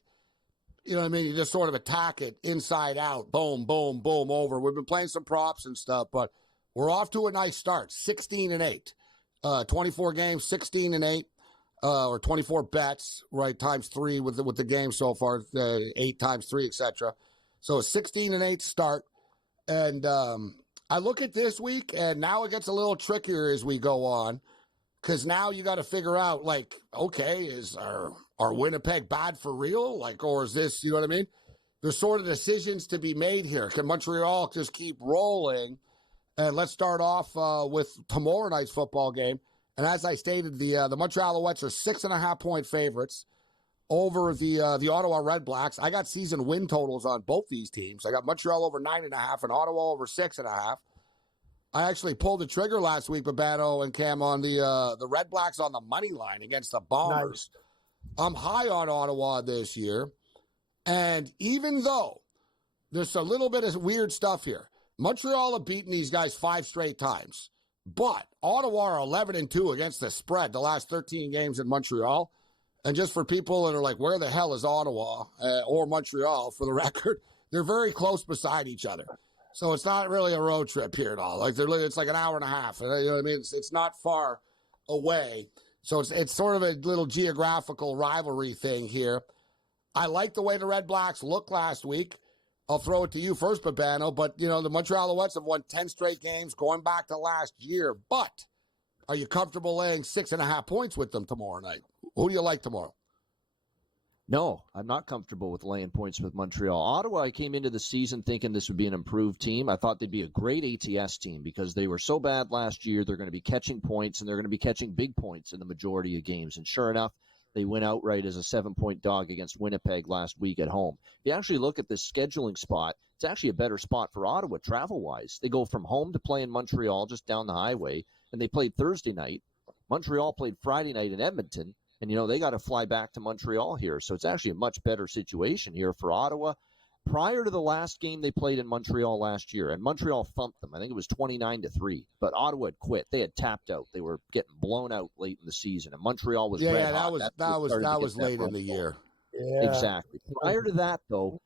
you know what I mean? You just sort of attack it inside out. Boom, boom, boom, over. We've been playing some props and stuff, but we're off to a nice start. 16-8. 24 games, 16-8. Or 24 bets, right, times 3 with the game so far, 8 times 3, etc. So a 16-8 start. And I look at this week, and now it gets a little trickier as we go on, because now you got to figure out, like, okay, is our Winnipeg bad for real? Like, or is this, you know what I mean? There's sort of decisions to be made here. Can Montreal just keep rolling? And let's start off with tomorrow night's football game. And as I stated, the Montreal Alouettes are 6.5-point favorites over the Ottawa Red Blacks. I got season win totals on both these teams. I got Montreal over 9.5 and Ottawa over 6.5. I actually pulled the trigger last week, Babano and Cam, on the Red Blacks on the money line against the Bombers. Nice. I'm high on Ottawa this year. And even though there's a little bit of weird stuff here, Montreal have beaten these guys 5 straight times. But Ottawa are 11-2 against the spread the last 13 games in Montreal. And just for people that are like, where the hell is Ottawa or Montreal, for the record, they're very close beside each other. So it's not really a road trip here at all. Like it's like an hour and a half. You know what I mean? It's not far away. So it's sort of a little geographical rivalry thing here. I like the way the Red Blacks looked last week. I'll throw it to you first, Babano, but, you know, the Montreal Alouettes have won 10 straight games going back to last year. But are you comfortable laying 6.5 points with them tomorrow night? Who do you like tomorrow? No, I'm not comfortable with laying points with Montreal. Ottawa, I came into the season thinking this would be an improved team. I thought they'd be a great ATS team because they were so bad last year. They're going to be catching points, and they're going to be catching big points in the majority of games. And sure enough, they went outright as a 7-point dog against Winnipeg last week at home. If you actually look at this scheduling spot, it's actually a better spot for Ottawa travel-wise. They go from home to play in Montreal just down the highway, and they played Thursday night. Montreal played Friday night in Edmonton, and, you know, they got to fly back to Montreal here. So it's actually a much better situation here for Ottawa. Prior to the last game they played in Montreal last year, and Montreal thumped them. I think it was 29-3, but Ottawa had quit. They had tapped out. They were getting blown out late in the season, and Montreal was red hot. That was late in the year. Yeah. Exactly. Prior to that, though,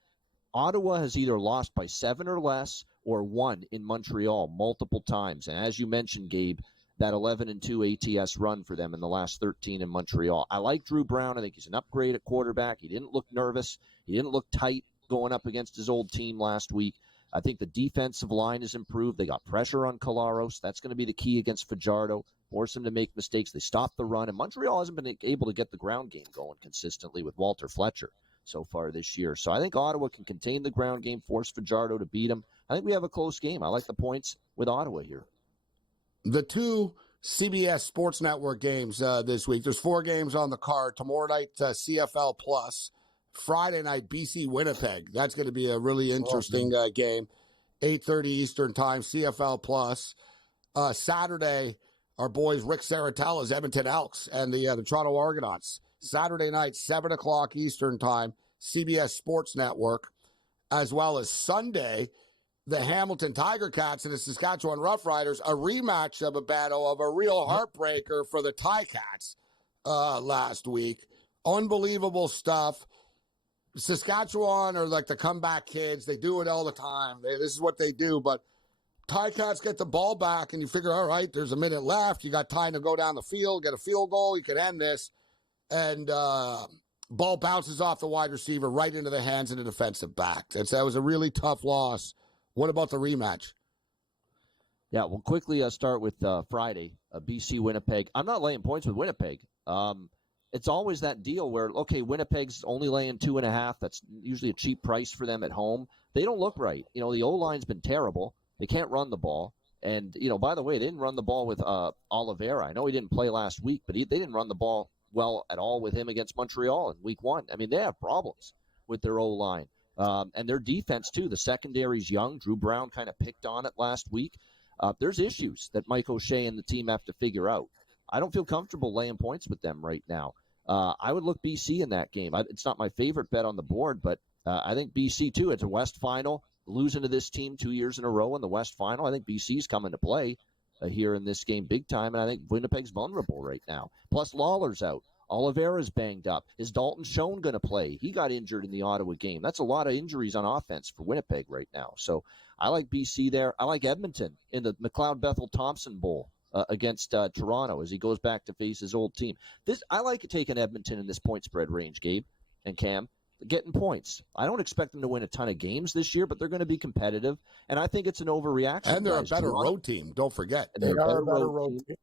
Ottawa has either lost by 7 or less or won in Montreal multiple times. And as you mentioned, Gabe, that 11-2 ATS run for them in the last 13 in Montreal. I like Drew Brown. I think he's an upgrade at quarterback. He didn't look nervous. He didn't look tight going up against his old team last week. I think the defensive line has improved. They got pressure on Collaros. That's going to be the key against Fajardo. Force him to make mistakes. They stopped the run, and Montreal hasn't been able to get the ground game going consistently with Walter Fletcher so far this year. So I think Ottawa can contain the ground game, force Fajardo to beat him. I think we have a close game. I like the points with Ottawa here. The 2 CBS Sports Network games this week. There's 4 games on the card. Tomorrow night, CFL Plus. Friday night, BC Winnipeg. That's going to be a really interesting game. 8:30 Eastern time, CFL Plus. Saturday, our boys Rick Saratella's Edmonton Elks and the Toronto Argonauts. Saturday night, 7 o'clock Eastern time, CBS Sports Network. As well as Sunday, the Hamilton Tiger Cats and the Saskatchewan Roughriders, a rematch of a battle of a real heartbreaker for the Ticats last week. Unbelievable stuff. Saskatchewan are like the comeback kids. They do it all the time. This is what they do. But Ticats get the ball back, and you figure, all right, there's a minute left. You got time to go down the field, get a field goal. You can end this. And ball bounces off the wide receiver right into the hands of the defensive back. That was a really tough loss. What about the rematch? Yeah, well, quickly start with Friday, BC Winnipeg. I'm not laying points with Winnipeg. It's always that deal where, okay, Winnipeg's only laying 2.5. That's usually a cheap price for them at home. They don't look right. You know, the O-line's been terrible. They can't run the ball. And, you know, by the way, they didn't run the ball with Oliveira. I know he didn't play last week, but they didn't run the ball well at all with him against Montreal in week 1. I mean, they have problems with their O-line. And their defense, too. The secondary's young. Drew Brown kind of picked on it last week. There's issues that Mike O'Shea and the team have to figure out. I don't feel comfortable laying points with them right now. I would look BC in that game. It's not my favorite bet on the board, but I think BC, too. It's a West Final. Losing to this team 2 years in a row in the West Final, I think BC's coming to play here in this game big time, and I think Winnipeg's vulnerable right now. Plus, Lawler's out. Oliveira's banged up. Is Dalton Schoen going to play? He got injured in the Ottawa game. That's a lot of injuries on offense for Winnipeg right now. So I like BC there. I like Edmonton in the McLeod-Bethel-Thompson Bowl against Toronto as he goes back to face his old team. I like taking Edmonton in this point spread range, Gabe and Cam, getting points. I don't expect them to win a ton of games this year, but they're going to be competitive, and I think it's an overreaction. And they're a better road team, don't forget. They are a better road team.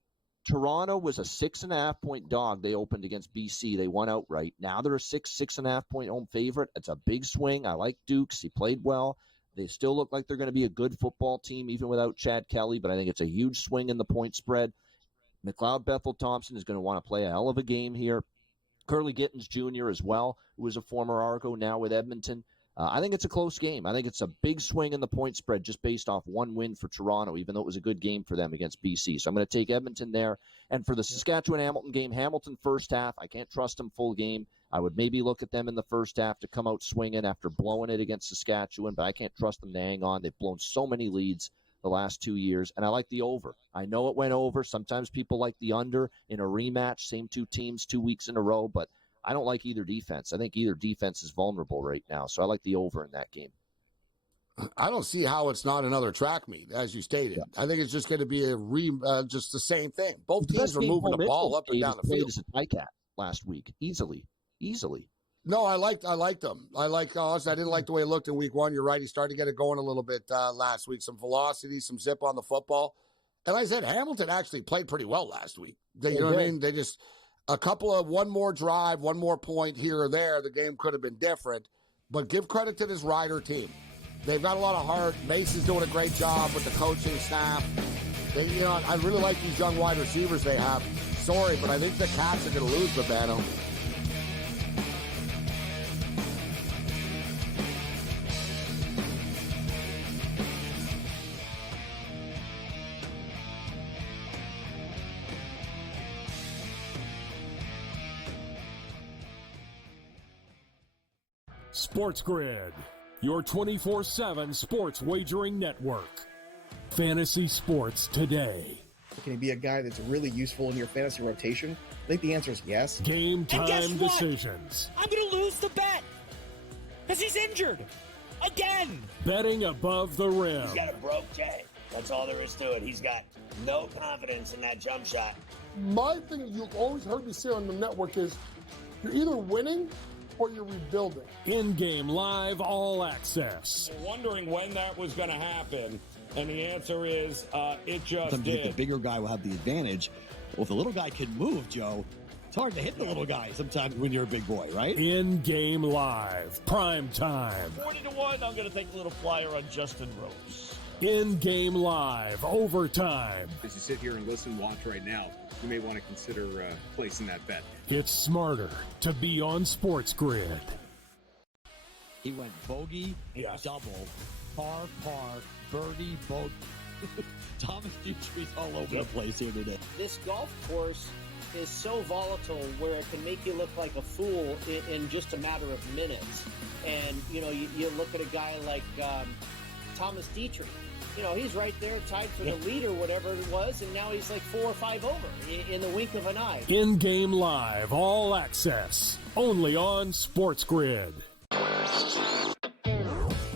Toronto was a 6.5-point dog. They opened against BC. They won outright. Now they're a 6.5-point home favorite. It's a big swing. I like Dukes. He played well. They still look like they're going to be a good football team, even without Chad Kelly, but I think it's a huge swing in the point spread. McLeod-Bethel-Thompson is going to want to play a hell of a game here. Curly Gittins Jr. as well, who was a former Argo, now with Edmonton. I think it's a close game. I think it's a big swing in the point spread just based off one win for Toronto, even though it was a good game for them against BC. So I'm going to take Edmonton there. And for the Saskatchewan-Hamilton game, Hamilton first half, I can't trust them full game. I would maybe look at them in the first half to come out swinging after blowing it against Saskatchewan, but I can't trust them to hang on. They've blown so many leads the last 2 years, and I like the over. I know it went over. Sometimes people like the under in a rematch, same two teams 2 weeks in a row, but I don't like either defense. I think either defense is vulnerable right now, so I like the over in that game. I don't see how it's not another track meet, as you stated. Yeah. I think it's just going to be just the same thing. Both teams are moving the ball up and down the field. As a tie cat last week, easily. No, I liked them. I didn't like the way it looked in week one. You're right. He started to get it going a little bit last week. Some velocity, some zip on the football. And I said Hamilton actually played pretty well last week. You know what I mean? They just a couple of one more drive, one more point here or there. The game could have been different. But give credit to this Rider team. They've got a lot of heart. Mason's doing a great job with the coaching staff. I really like these young wide receivers they have. Sorry, but I think the Cats are going to lose, Babano. SportsGrid, your 24/7 sports wagering network. Fantasy sports today. Can he be a guy that's really useful in your fantasy rotation? I think the answer is yes. Game time decisions. I'm going to lose the bet because he's injured again. Betting above the rim. He's got a broke J. That's all there is to it. He's got no confidence in that jump shot. My thing you've always heard me say on the network is you're either winning or you're rebuilding. In-game live all access. Wondering when that was going to happen, and the answer is it just Sometimes did. The bigger guy will have the advantage. Well, if the little guy can move, Joe, it's hard to hit the little guy sometimes when you're a big boy, right? In-game live, prime time. 40-1, I'm going to take a little flyer on Justin Rose. In-game live, overtime. As you sit here and listen, watch right now, you may want to consider placing that bet. It's smarter to be on SportsGrid. He went bogey, double, par, birdie, bogey. Thomas Dutri's all over the place here today. This golf course is so volatile where it can make you look like a fool in just a matter of minutes. And, you look at a guy like Thomas Dietrich. He's right there tied for the lead or whatever it was, and now he's like 4 or 5 over in the wink of an eye. In-game live, all access, only on SportsGrid.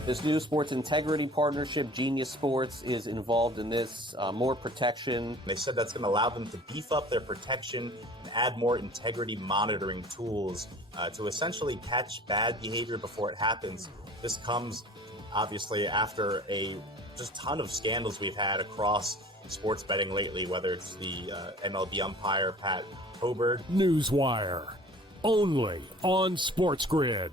This new sports integrity partnership, Genius Sports, is involved in this. More protection. They said that's going to allow them to beef up their protection and add more integrity monitoring tools to essentially catch bad behavior before it happens. This comes, obviously, after a just ton of scandals we've had across sports betting lately, whether it's the MLB umpire, Pat Hoberg. Newswire, only on SportsGrid.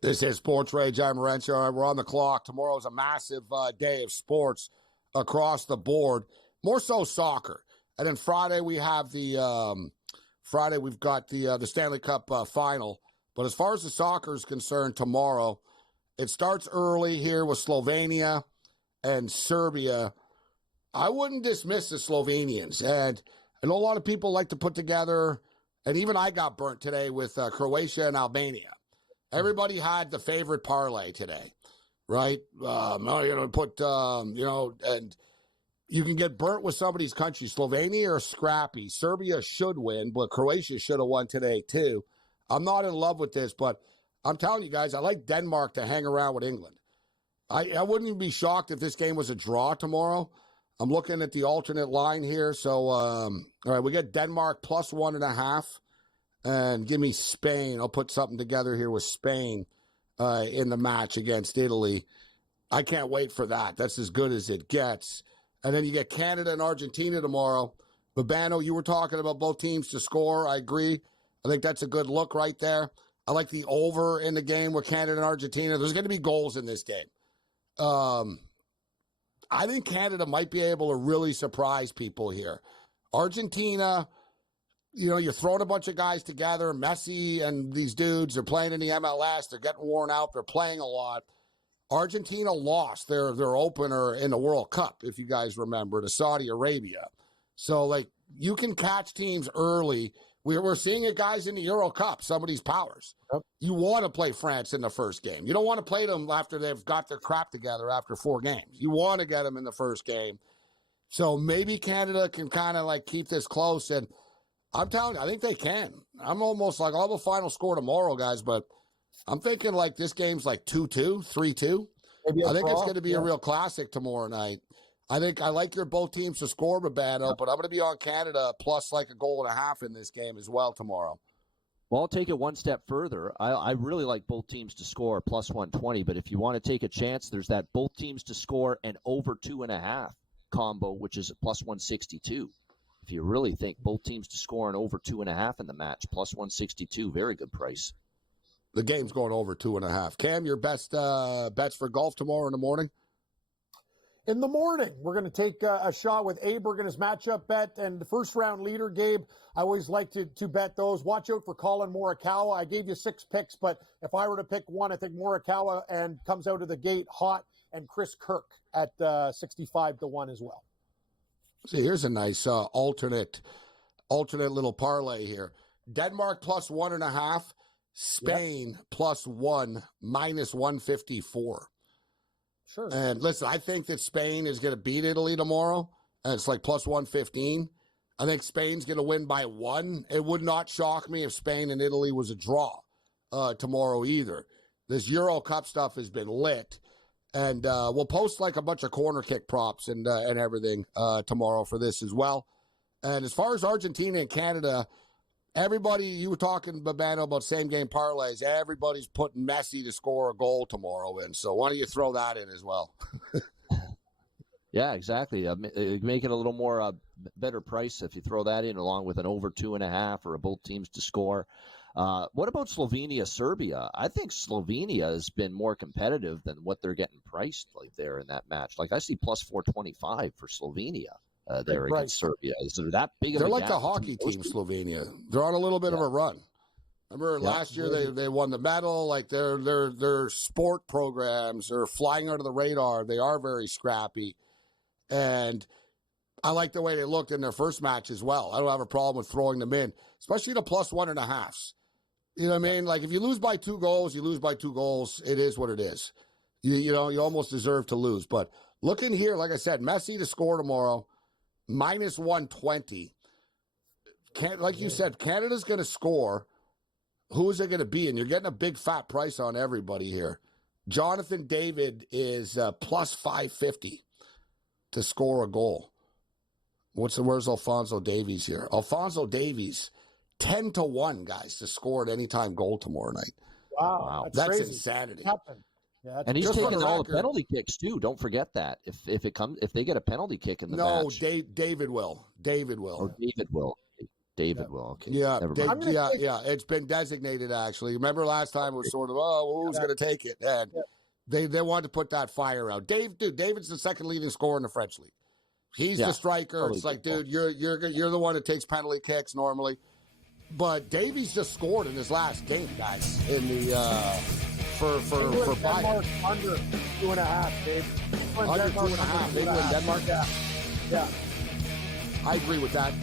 This is Sports Rage. I'm Morency. All right, we're on the clock. Tomorrow's a massive day of sports across the board. More so soccer. And then Friday we have the we've got the Stanley Cup final. But as far as the soccer is concerned, tomorrow it starts early here with Slovenia and Serbia. I wouldn't dismiss the Slovenians, and I know a lot of people like to put together, and even I got burnt today with Croatia and Albania. Everybody had the favorite parlay today, right? And you can get burnt with somebody's country. Slovenia are scrappy. Serbia should win, but Croatia should have won today too. I'm not in love with this, but I'm telling you guys, I like Denmark to hang around with England. I wouldn't even be shocked if this game was a draw tomorrow. I'm looking at the alternate line here. So, all right, we got Denmark plus 1.5. And give me Spain. I'll put something together here with Spain in the match against Italy. I can't wait for that. That's as good as it gets. And then you get Canada and Argentina tomorrow. Babano, you were talking about both teams to score. I agree. I think that's a good look right there. I like the over in the game with Canada and Argentina. There's going to be goals in this game. I think Canada might be able to really surprise people here. Argentina, you're throwing a bunch of guys together. Messi and these dudes are playing in the MLS. They're getting worn out. They're playing a lot. Argentina lost their opener in the World Cup, if you guys remember, to Saudi Arabia. So, you can catch teams early. We're seeing it, guys, in the Euro Cup, some of these powers. Yep. You want to play France in the first game. You don't want to play them after they've got their crap together after 4 games. You want to get them in the first game. So maybe Canada can kind of, keep this close, and I'm telling you, I think they can. I'm almost I'll have a final score tomorrow, guys, but I'm thinking this game's 2-2, 3-2. I think it's going to be a real classic tomorrow night. I think I like your both teams to score, Babano, but I'm going to be on Canada plus a goal and a half in this game as well tomorrow. Well, I'll take it one step further. I really like both teams to score plus 120, but if you want to take a chance, there's that both teams to score and over 2.5 combo, which is plus 162. If you really think both teams to score and over 2.5 in the match, plus 162, very good price. The game's going over 2.5. Cam, your best bets for golf tomorrow in the morning? In the morning, we're going to take a shot with Aberg in his matchup bet. And the first round leader, Gabe, I always like to bet those. Watch out for Colin Morikawa. I gave you 6 picks, but if I were to pick one, I think Morikawa and comes out of the gate hot, and Chris Kirk at 65-1 as well. See, here's a nice alternate little parlay here. Denmark plus 1.5, Spain plus 1, minus 154. Sure. And listen, I think that Spain is going to beat Italy tomorrow, and it's plus 115. I think Spain's going to win by 1. It would not shock me if Spain and Italy was a draw tomorrow either. This Euro Cup stuff has been lit. And we'll post a bunch of corner kick props and everything tomorrow for this as well. And as far as Argentina and Canada, everybody, you were talking, Babano, about same-game parlays. Everybody's putting Messi to score a goal tomorrow in. So why don't you throw that in as well? Yeah, exactly. Make it a little more better price if you throw that in along with an over 2.5 or both teams to score. What about Slovenia, Serbia? I think Slovenia has been more competitive than what they're getting priced there in that match. I see plus 425 for Slovenia there against Serbia. Is there that big of a gap? They're like a hockey team, Slovenia. They're on a little bit of a run. Remember last year they won the medal. Their sport programs are flying under the radar. They are very scrappy. And I like the way they looked in their first match as well. I don't have a problem with throwing them in, especially the plus 1.5s. You know what I mean? If you lose by 2 goals, you lose by 2 goals. It is what it is. You almost deserve to lose. But looking here, like I said, Messi to score tomorrow, minus 120. You said, Canada's going to score. Who is it going to be? And you're getting a big fat price on everybody here. Jonathan David is plus 550 to score a goal. Where's Alphonso Davies here? Alphonso Davies, 10-1, guys, to score at any time goal tomorrow night. Wow. That's insanity. Yeah, and he's taking all the penalty kicks too. Don't forget that if they get a penalty kick in the match. No, David will. Oh, David will. David will. Okay. Yeah, Never mind. yeah. It's been designated, actually. Remember last time it was sort of, who's going to take it? And they wanted to put that fire out. David's the second leading scorer in the French league. He's the striker. Totally, it's like, dude, you're the one that takes penalty kicks normally. But Davies just scored in his last game, guys, in the for Denmark under 2.5, Dave. Under 2.5. They win Denmark. Yeah. I agree with that.